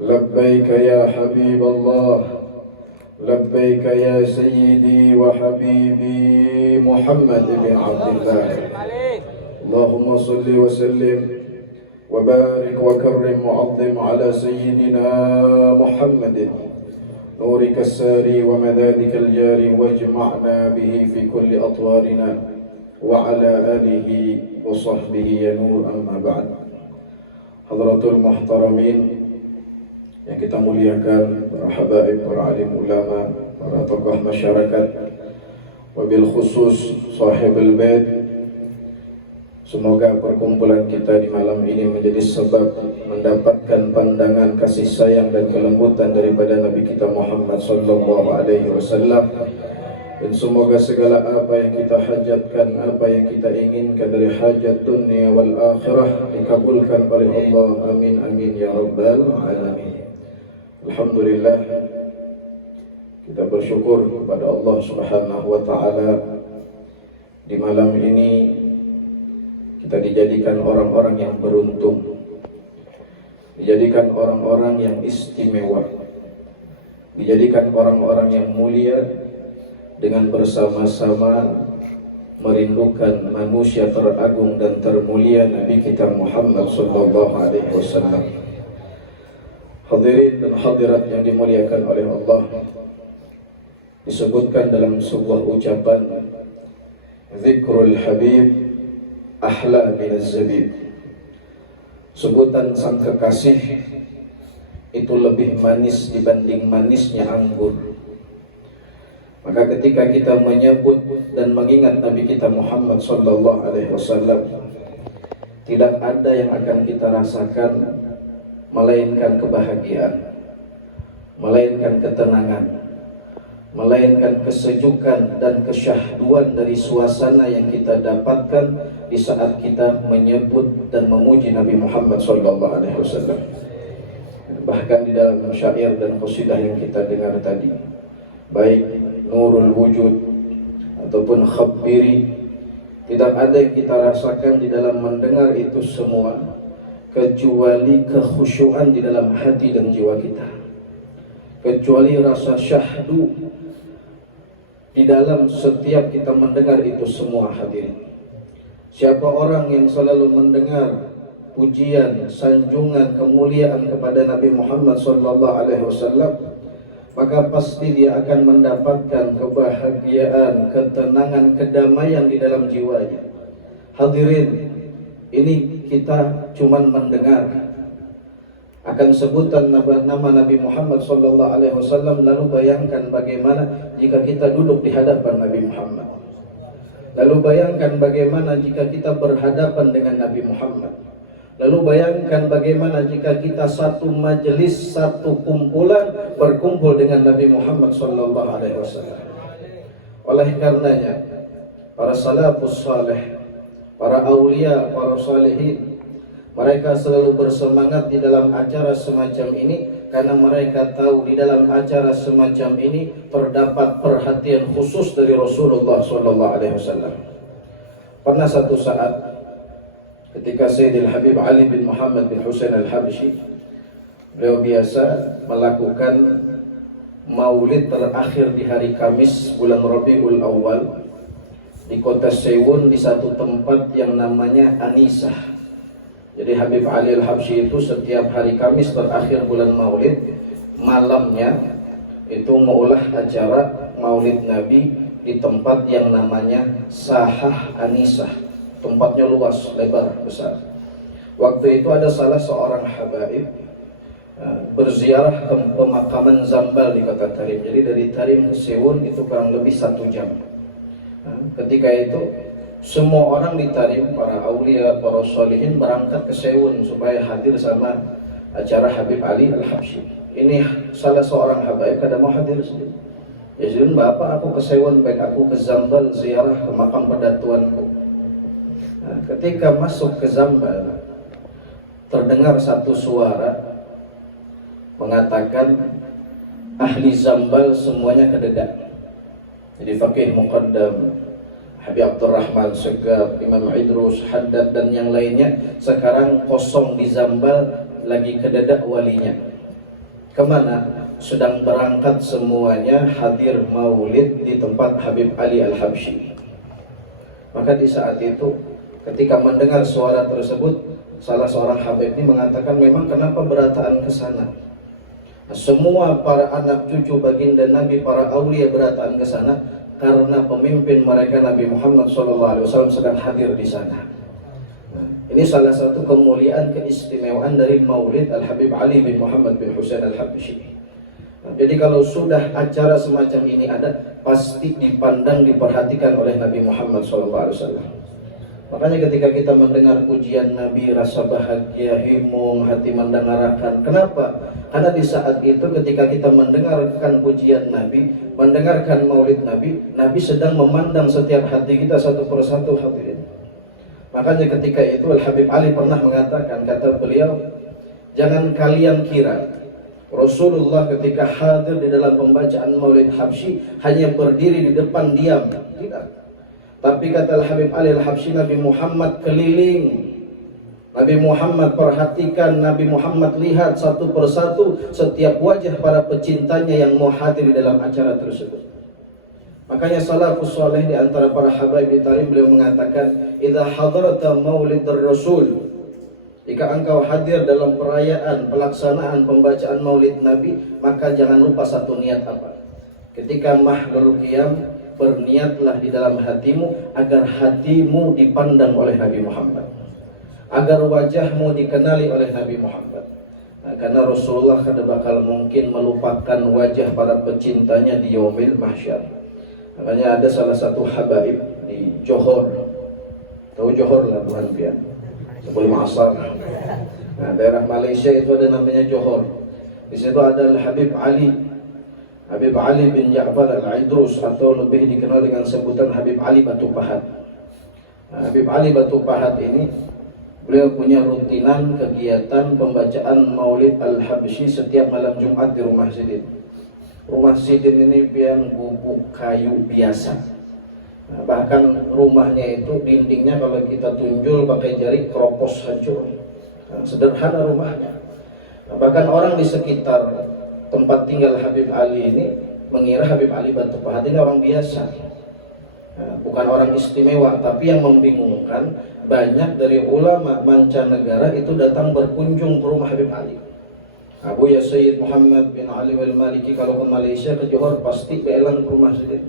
لبيك يا حبيب الله، لبيك يا سيدي وحبيبي محمد بن عبد الله. اللهم صل وسلم وبارك وكرم وعظم على سيدنا محمد نورك الساري ومذاذك الجاري، واجمعنا به في كل أطوارنا وعلى آله وصحبه يا نور. أما بعد. Hadratul Muhtaramin yang kita muliakan, para habaib, para alim ulama, para tokoh masyarakat, wabil khusus sahibul bait, semoga perkumpulan kita di malam ini menjadi sebab mendapatkan pandangan kasih sayang dan kelembutan daripada Nabi kita Muhammad sallallahu alaihi wasallam. Dan semoga segala apa yang kita hajatkan, apa yang kita inginkan dari hajat dunia wal akhirah dikabulkan oleh Allah. Amin amin ya rabbal alamin. Alhamdulillah, kita bersyukur kepada Allah Subhanahu wa taala, di malam ini kita dijadikan orang-orang yang beruntung, dijadikan orang-orang yang istimewa, dijadikan orang-orang yang mulia, dengan bersama-sama merindukan manusia teragung dan termulia Nabi kita Muhammad sallallahu alaihi wasallam. Hadirin dan hadirat yang dimuliakan oleh Allah, disebutkan dalam sebuah ucapan, zikrul habib ahla min az-zabib. Sebutan sang kekasih itu lebih manis dibanding manisnya anggur. Maka ketika kita menyebut dan mengingat Nabi kita Muhammad sallallahu alaihi wasallam, tidak ada yang akan kita rasakan melainkan kebahagiaan, melainkan ketenangan, melainkan kesejukan dan kesyahduan dari suasana yang kita dapatkan di saat kita menyebut dan memuji Nabi Muhammad sallallahu alaihi wasallam. Bahkan di dalam syair dan qasidah yang kita dengar tadi, baik Nurul Wujud ataupun Khabbiri, tidak ada yang kita rasakan di dalam mendengar itu semua kecuali kekhusyuan di dalam hati dan jiwa kita, kecuali rasa syahdu di dalam setiap kita mendengar itu semua. Hadirin, siapa orang yang selalu mendengar pujian, sanjungan, kemuliaan kepada Nabi Muhammad sallallahu alaihi wasallam, maka pasti dia akan mendapatkan kebahagiaan, ketenangan, kedamaian di dalam jiwanya. Hadirin, ini kita cuman mendengar akan sebutan nama Nabi Muhammad sallallahu alaihi wasallam, lalu bayangkan bagaimana jika kita duduk di hadapan Nabi Muhammad. Lalu bayangkan bagaimana jika kita berhadapan dengan Nabi Muhammad. Lalu bayangkan bagaimana jika kita satu majelis, satu kumpulan berkumpul dengan Nabi Muhammad sallallahu alaihi wasallam. Oleh karenanya, para salafus saleh, para aulia, para salihin, mereka selalu bersemangat di dalam acara semacam ini karena mereka tahu di dalam acara semacam ini terdapat perhatian khusus dari Rasulullah sallallahu alaihi wasallam. Pernah satu saat ketika Sayyidil Habib Ali bin Muhammad bin Husain al-Habsyi, beliau biasa melakukan maulid terakhir di hari Kamis bulan Rabiul Awal di kota Sewun, di satu tempat yang namanya Anisah. Jadi Habib Ali al-Habsyi itu setiap hari Kamis terakhir bulan maulid, malamnya itu mengulah acara maulid Nabi di tempat yang namanya Sahah Anisah. Tempatnya luas, lebar, besar. Waktu itu ada salah seorang habaib berziarah ke pemakaman Zambal di kota Tarim. Jadi dari Tarim ke Sewun itu kurang lebih 1 jam. Ketika itu semua orang di Tarim, para aulia, para sholihin berangkat ke Sewun supaya hadir sama acara Habib Ali al-Habsyi. Ini salah seorang habaib kada mau hadir sendiri. Ya sudah, Bapak, aku ke Sewun, baik aku ke Zambal ziarah ke makam pedatuanku. Ketika masuk ke Zambal, terdengar satu suara mengatakan ahli Zambal semuanya kededak. Jadi Faqih Muqaddam, Habib Abdurrahman Segaf, Imam Idrus, Haddad dan yang lainnya sekarang kosong di Zambal, lagi kededak walinya. kemana? Sedang berangkat semuanya hadir maulid di tempat Habib Ali Al-Habsyi. Maka di saat itu ketika mendengar suara tersebut, salah seorang Habib ini mengatakan, memang kenapa berataan ke sana? Semua para anak cucu baginda Nabi, para aulia berataan ke sana karena pemimpin mereka Nabi Muhammad SAW sedang hadir di sana. Ini salah satu kemuliaan, keistimewaan dari Maulid Al-Habib Ali bin Muhammad bin Husain Al-Habsyi. Jadi kalau sudah acara semacam ini ada, pasti dipandang, diperhatikan oleh Nabi Muhammad SAW. Makanya ketika kita mendengar pujian Nabi, rasa bahagia, himung, hati mendengarkan. Kenapa? Karena di saat itu ketika kita mendengarkan pujian Nabi, mendengarkan maulid Nabi, Nabi sedang memandang setiap hati kita satu persatu, hadirin. Makanya ketika itu Al-Habib Ali pernah mengatakan, kata beliau, jangan kalian kira Rasulullah ketika hadir di dalam pembacaan maulid Habsyi hanya berdiri di depan diam. Tidak. Tapi kata Al-Habib Ali Al-Habsyi, Nabi Muhammad keliling, Nabi Muhammad perhatikan, Nabi Muhammad lihat satu persatu setiap wajah para pecintanya yang mau hadir di dalam acara tersebut. Makanya salafus saleh di antara para habaib ditarim, beliau mengatakan, idza hadarta maulid Rasul, jika engkau hadir dalam perayaan pelaksanaan pembacaan maulid Nabi, maka jangan lupa satu niat apa? Ketika mahlul qiyam, berniatlah di dalam hatimu agar hatimu dipandang oleh Nabi Muhammad, agar wajahmu dikenali oleh Nabi Muhammad. Nah, karena Rasulullah kada bakal mungkin melupakan wajah para pecintanya di yaumil mahsyar. Makanya ada salah satu habaib di Johor, tahu Johor lah Tuhan biar sebelum asar. Nah, daerah Malaysia itu ada namanya Johor. Di situ ada Habib Ali, Habib Ali bin Ja'far Al-Idrus, atau lebih dikenal dengan sebutan Habib Ali Batu Pahat. Nah, Habib Ali Batu Pahat ini, beliau punya rutinan kegiatan pembacaan Maulid Al-Habsyi setiap malam Jumat di rumah Sidin. Rumah Sidin ini pian gubuk kayu biasa. Nah, bahkan rumahnya itu dindingnya kalau kita tunjul pakai jari keropos hancur. Nah, sederhana rumahnya. Nah, bahkan orang di sekitar tempat tinggal Habib Ali ini mengira Habib Ali Batu Pahat ini orang biasa. Nah, bukan orang istimewa, tapi yang membingungkan, banyak dari ulama mancanegara itu datang berkunjung ke rumah Habib Ali. Abu ya Sayyid Muhammad bin Ali wal-Maliki kalau ke Malaysia, ke Johor, pasti beelang ke rumah Sidin.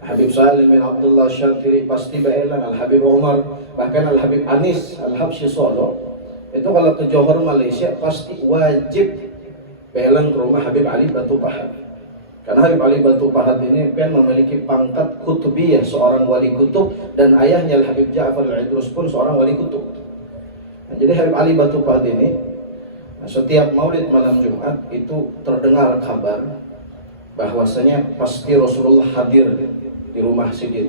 Habib Salim bin Abdullah Syafiri pasti beelang, Al-Habib Umar, bahkan Al-Habib Anis Al-Habsyi Solo itu kalau ke Johor Malaysia pasti wajib beelang ke rumah Habib Ali Batu Pahat. Karena Habib Ali Batu Pahat ini kan memiliki pangkat kutubiyah, seorang wali kutub, dan ayahnya Al-Habib Ja'far Al-Idrus pun seorang wali kutub. Nah, jadi Habib Ali Batu Pahat ini, setiap maulid malam Jumat itu terdengar kabar bahwasanya pasti Rasulullah hadir di rumah Sidin.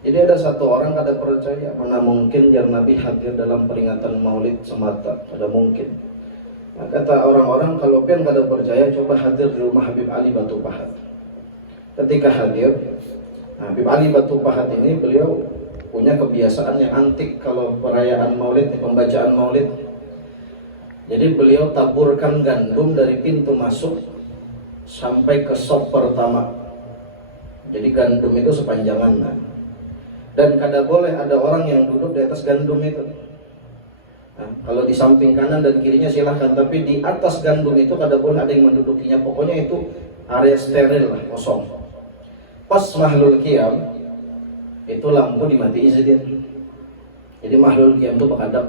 Jadi ada satu orang kada percaya, mana mungkin yang Nabi hadir dalam peringatan maulid semata, kada mungkin. Nah, kata orang-orang, kalau pian kada percaya, coba hadir di rumah Habib Ali Batu Pahat. Ketika hadir, Habib Ali Batu Pahat ini beliau punya kebiasaan yang antik kalau perayaan maulid, pembacaan maulid. Jadi beliau taburkan gandum dari pintu masuk sampai ke sop pertama. Jadi gandum itu sepanjangan. Dan kada boleh ada orang yang duduk di atas gandum itu. Nah, kalau di samping kanan dan kirinya silahkan, tapi di atas gandum itu kada boleh ada yang mendudukinya. Pokoknya itu area steril lah, kosong. Pas mahlul qiyam, itu lampu dimati izin. Jadi mahlul qiyam itu berhadap.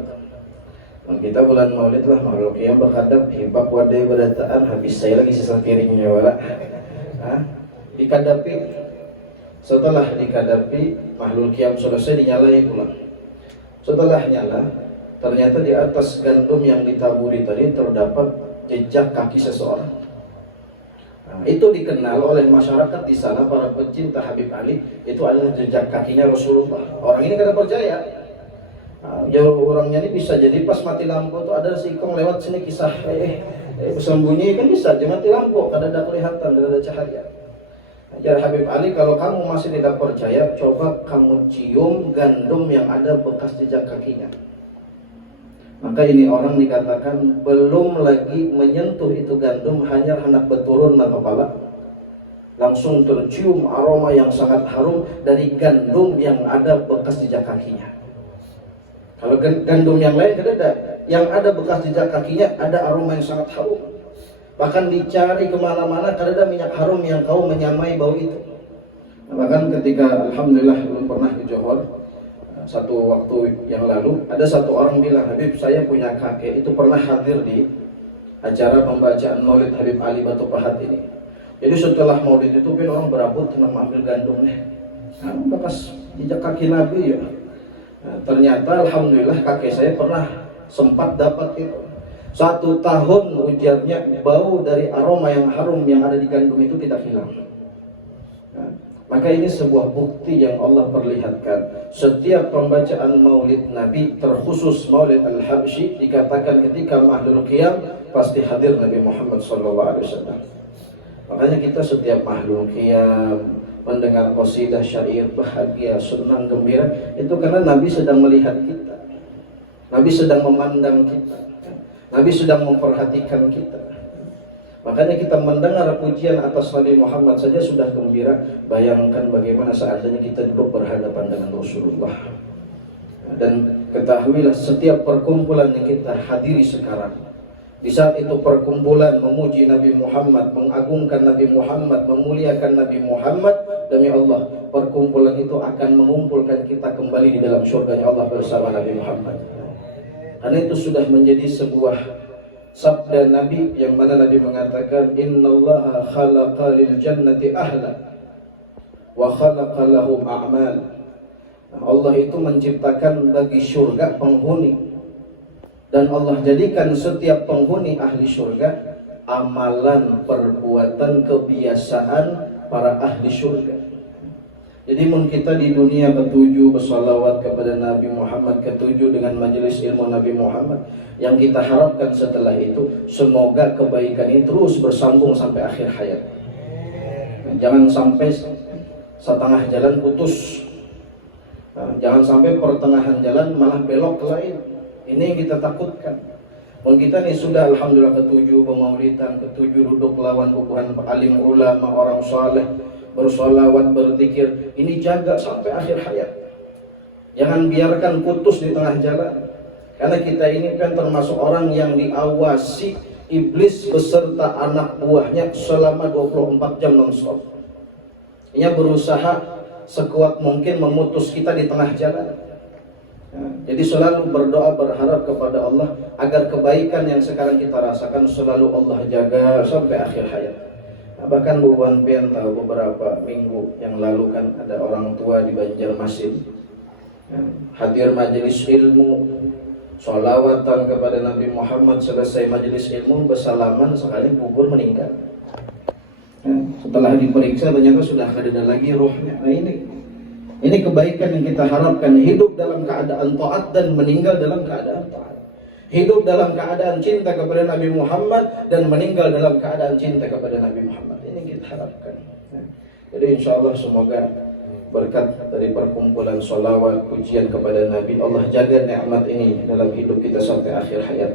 Nah, kita bulan maulid lah, mahlul qiyam berhadap, hibak wadai berataan, habis saya lagi sisa kiringnya wala. Dikadapi, setelah dikadapi, mahlul qiyam selesai, dinyalai pula. Setelah nyala, ternyata di atas gandum yang ditaburi tadi terdapat jejak kaki seseorang. Nah, itu dikenal oleh masyarakat di sana, para pecinta Habib Ali, itu adalah jejak kakinya Rasulullah. Orang ini kada percaya. Jauh orangnya ini bisa jadi pas mati lampu itu ada singkong lewat sini kisah bersembunyi kan bisa, dia mati lampu, kada ada kelihatan, kada ada cahaya. Ajar Habib Ali, kalau kamu masih tidak percaya, coba kamu cium gandum yang ada bekas jejak kakinya. Maka ini orang dikatakan belum lagi menyentuh itu gandum, hanya hendak berturun ke kepala, langsung tercium aroma yang sangat harum dari gandum yang ada bekas jejak kakinya. Kalau gandum yang lain kan ada, yang ada bekas jejak kakinya ada aroma yang sangat harum. Bahkan dicari kemana-mana karena ada minyak harum yang kau menyamai bau itu. Bahkan ketika alhamdulillah belum pernah ke Johor, satu waktu yang lalu ada satu orang bilang, Habib saya punya kakek itu pernah hadir di acara pembacaan Maulid Habib Ali Batu Pahat ini. Jadi setelah Maulid itu kan orang berebut tentang mengambil gandumnya, bekas jejak kaki Nabi ya. Ternyata alhamdulillah kakek saya pernah sempat dapat itu. 1 tahun ujarnya bau dari aroma yang harum yang ada di gandum itu tidak hilang. Maka ini sebuah bukti yang Allah perlihatkan. Setiap pembacaan Maulid Nabi, terkhusus Maulid Al-Habsyi, dikatakan ketika Mahlul Qiyam pasti hadir Nabi Muhammad SAW. Makanya kita setiap Mahlul Qiyam mendengar qasidah syair bahagia, senang, gembira, itu karena Nabi sedang melihat kita, Nabi sedang memandang kita, Nabi sedang memperhatikan kita. Makanya kita mendengar pujian atas Nabi Muhammad saja sudah gembira. Bayangkan bagaimana seandainya kita duduk berhadapan dengan Rasulullah. Dan ketahuilah setiap perkumpulan yang kita hadiri sekarang, di saat itu perkumpulan memuji Nabi Muhammad, mengagungkan Nabi Muhammad, memuliakan Nabi Muhammad, demi Allah perkumpulan itu akan mengumpulkan kita kembali di dalam surga Allah bersama Nabi Muhammad. Karena itu sudah menjadi sebuah sabda Nabi yang mana Nabi mengatakan, innallaha khalaqa lil jannati ahla wa khalaqa lahum a'mal. Allah itu menciptakan bagi surga penghuni, dan Allah jadikan setiap penghuni ahli surga amalan, perbuatan, kebiasaan para ahli surga. Jadi kita di dunia ketujuh bersalawat kepada Nabi Muhammad, ketujuh dengan majelis ilmu Nabi Muhammad. Yang kita harapkan setelah itu, semoga kebaikan ini terus bersambung sampai akhir hayat. Jangan sampai setengah jalan putus. Jangan sampai pertengahan jalan malah belok ke lain. Ini yang kita takutkan. Kita ini sudah alhamdulillah ketujuh pemaulidan, ketujuh duduk lawan bukuhan alim ulama, orang saleh, bersolawat, berzikir. Ini jaga sampai akhir hayat. Jangan biarkan putus di tengah jalan. Karena kita ini kan termasuk orang yang diawasi iblis beserta anak buahnya selama 24 jam non-stop. Ia berusaha sekuat mungkin memutus kita di tengah jalan. Jadi selalu berdoa, berharap kepada Allah agar kebaikan yang sekarang kita rasakan selalu Allah jaga sampai akhir hayat. Bahkan Bu Wan Pian tahu beberapa minggu yang lalu kan ada orang tua di Banjarmasin hadir majelis ilmu, sholawatan kepada Nabi Muhammad, selesai majelis ilmu bersalaman sekali kubur meninggal. Setelah diperiksa ternyata sudah ada lagi ruhnya. Nah ini kebaikan yang kita harapkan, hidup dalam keadaan taat dan meninggal dalam keadaan taat. Hidup dalam keadaan cinta kepada Nabi Muhammad dan meninggal dalam keadaan cinta kepada Nabi Muhammad. Ini yang kita harapkan. Jadi insya Allah semoga berkat dari perkumpulan sholawat, pujian kepada Nabi, Allah jaga nikmat ini dalam hidup kita sampai akhir hayat.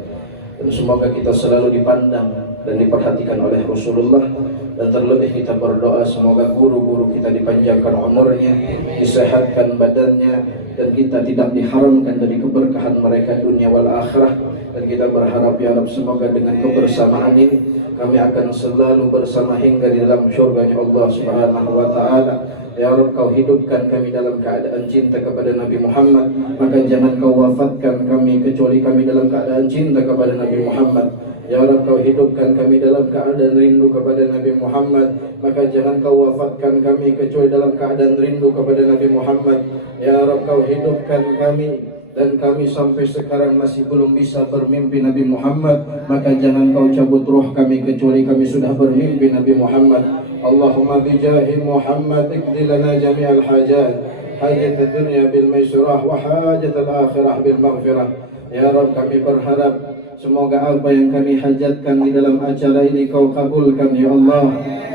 Dan semoga kita selalu dipandang dan diperhatikan oleh Rasulullah. Dan terlebih kita berdoa semoga guru-guru kita dipanjangkan umurnya, disehatkan badannya, dan kita tidak diharamkan dari keberkahan mereka dunia wal akhirah. Dan kita berharap ya Rabb, semoga dengan kebersamaan ini kami akan selalu bersama hingga di dalam syurganya Allah Subhanahu wa ta'ala. Ya Rabb, kau hidupkan kami dalam keadaan cinta kepada Nabi Muhammad, maka jangan kau wafatkan kami kecuali kami dalam keadaan cinta kepada Nabi Muhammad. Ya Rabb, kau hidupkan kami dalam keadaan rindu kepada Nabi Muhammad, maka jangan kau wafatkan kami kecuali dalam keadaan rindu kepada Nabi Muhammad. Ya Rabb, kau hidupkan kami dan kami sampai sekarang masih belum bisa bermimpi Nabi Muhammad, maka jangan kau cabut roh kami kecuali kami sudah bermimpi Nabi Muhammad. Allahumma bijahi Muhammad iqdi lana jami'al hajat, hajat dunya bil maisirah wa hajat al-akhirah bil maghfirah. Ya Rabb, kami berharap semoga apa yang kami hajatkan di dalam acara ini kau kabulkan ya Allah.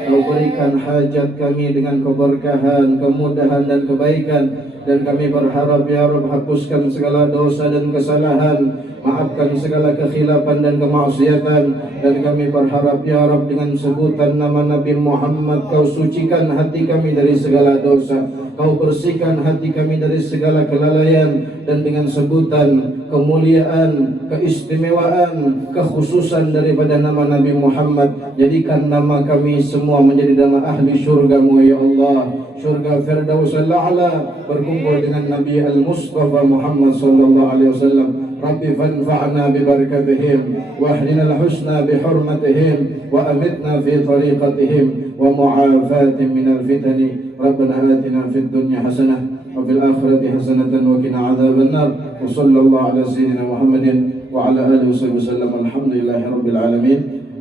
Kau berikan hajat kami dengan keberkahan, kemudahan dan kebaikan. Dan kami berharap ya Rabb, hapuskan segala dosa dan kesalahan, maafkan segala kekhilafan dan kemaksiatan, dan kami berharap ya Rabb dengan sebutan nama Nabi Muhammad Kau sucikan hati kami dari segala dosa, Kau bersihkan hati kami dari segala kelalaian, dan dengan sebutan kemuliaan, keistimewaan, kekhususan daripada nama Nabi Muhammad, jadikan nama kami semua menjadi nama ahli syurga-Mu ya Allah, syurga Firdaus al-A'la, berkumpul dengan Nabi al-Mustafa Muhammad sallallahu alaihi wasallam. Rabbi fanfa'na bi barakatihim wa ahlina al-husna bi hurmatihim wa amitna fi tariqatihim wa mu'afatin min al-fitani. Rabbana atina fid dunya hasanah wa fil akhirati hasanatan wa qina adzaban nar. Wa sallallahu ala sayyidina Muhammadin wa ala alihi wasallam. Alhamdulillahirabbil alamin.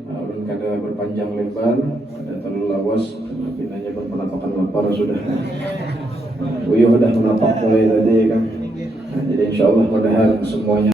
Ulun kada berpanjang lebar, kada terlalu lawas, tapi hanya berpenampakan lapar sudah. Uyuh sudah menapak mulai tadi kan. Jadi insyaallah mudah-mudahan semuanya